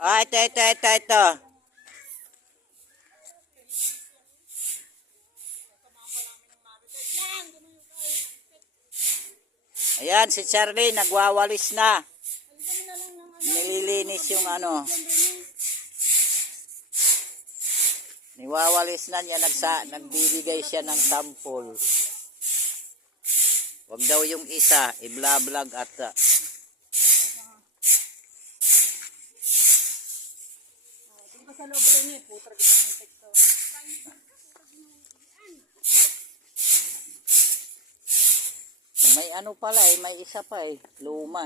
Ah, ito. Ayan, si Charlie, nagwawalis na. Nililinis yung ano. Niwawalis na niya, nagbibigay siya ng sample. Wag daw yung isa, i-vlog at sa lobre niya, putra kita ng tekto. may ano pala may isa pa luma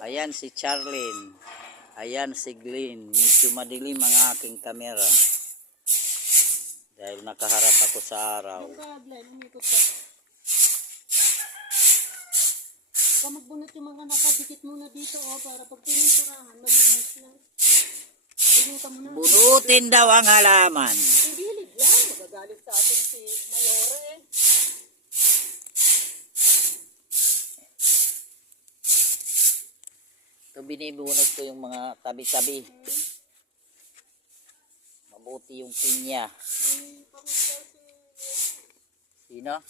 Ayan si Charlene. Ayan si Glenn. Medyo madilim ang aking kamera. Dahil nakaharap ako sa araw. Ikaw magbunot yung mga nakadikit muna dito para pag pininturahan, malinis na. Bunutin daw ang halaman. Hindi yan. Magagalit sa atin si Mayore Ito binibunot ko yung mga tabi-tabi. Mabuti yung pinya. Sino?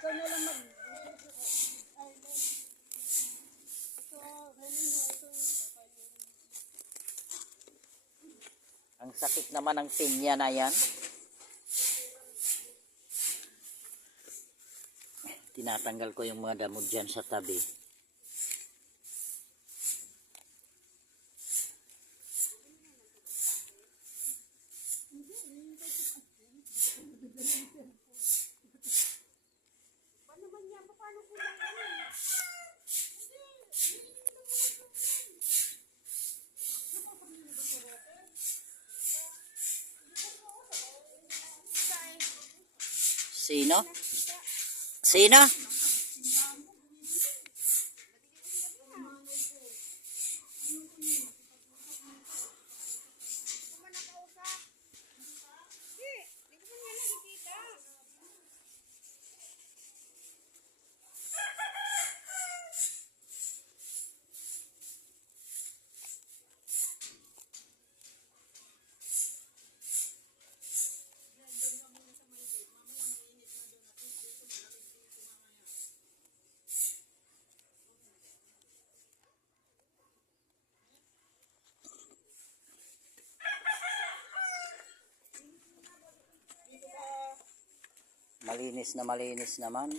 ikaw na lang mag... Ang sakit naman ng pinya na yan. Tinatanggal ko yung mga damo dyan sa tabi. Sino? Sino? Malinis naman.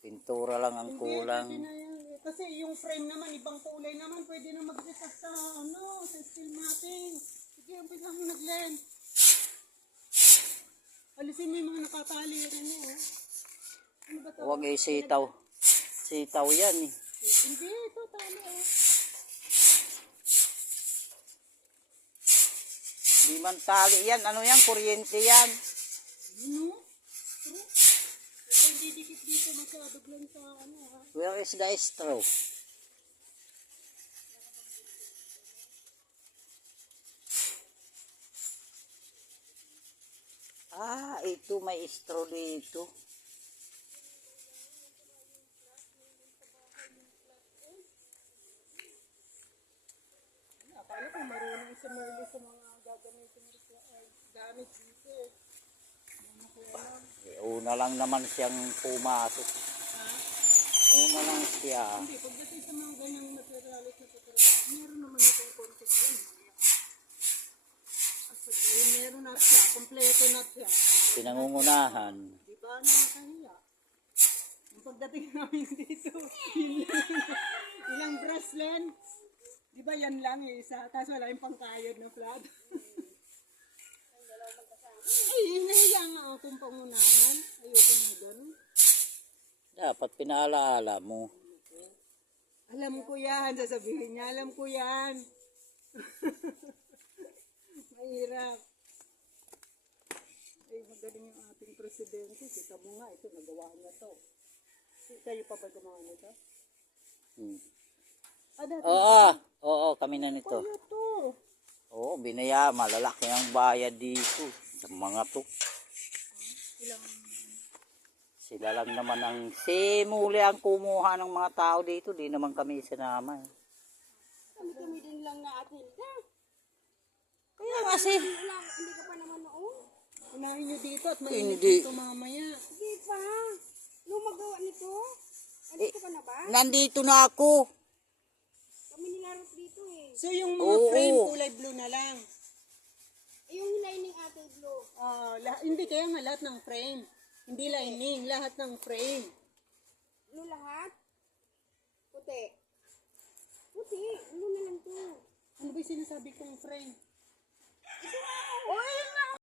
Pintura lang ang kulang. Kasi yung frame naman, ibang kulay naman, pwede na mag-resist sa sa steel matting. Sige, umpisa mo nag-blend. Alisin mo yung mga nakatali rin Ano ba ito? Huwag sitaw. Sitaw yan Hindi, ito tali Di man tali yan. Ano yan? Kuryente yan. Ano? Hindi dikit dito masyado lang sa Where is the straw? Ito may straw dito. Akala ko marunong si Merle sa mga gagamitin gamit dito Una lang naman siyang pumasok. Una lang siya. Hindi, pagdating sa mga ganyang materialis na tutrabaho, meron naman itong concept yan. At sabihin, meron na siya, kompleto na siya. Pinangungunahan. Di ba nakakahiya? Yung pagdating namin dito, ilang bracelet, di ba yan lang isa, tapos wala yung pangkayod na flat. Ay, nahiya nga akong pangunahan. Ayoko na gano'n. Dapat pinaalaala mo. Alam ko yan, sasabihin niya, alam ko yan. Mahirap. Ay, magaling yung ating presidente. Kita mo nga, ito, nagawa niya to. Kayo pa ba gumawa nito? Oo, kami na nito. Kaya to. Oo, Oo, binaya, malalaki ang bayad dito sa mga to. Sila lang naman ang si Muli ang kumuha ng mga tao dito, di naman kami sinama. Kami din lang na Atilda. Kaya kasi, Wala, hindi ka pa naman noon. Unahin nyo dito at mainit Hindi. dito mamaya. Hindi pa. Lumagawa nito. Andito ka na ba? nandito na ako. Kami nilarot dito eh. So yung mga Oo. frame kulay blue na lang. Yung lining Ate Blue. Hindi kaya nga lahat ng frame. Hindi lining, lahat ng frame. Blue lahat? Puti. Puti. Blue na lang to. Ano ba yung sinasabi kong frame? Ito nga.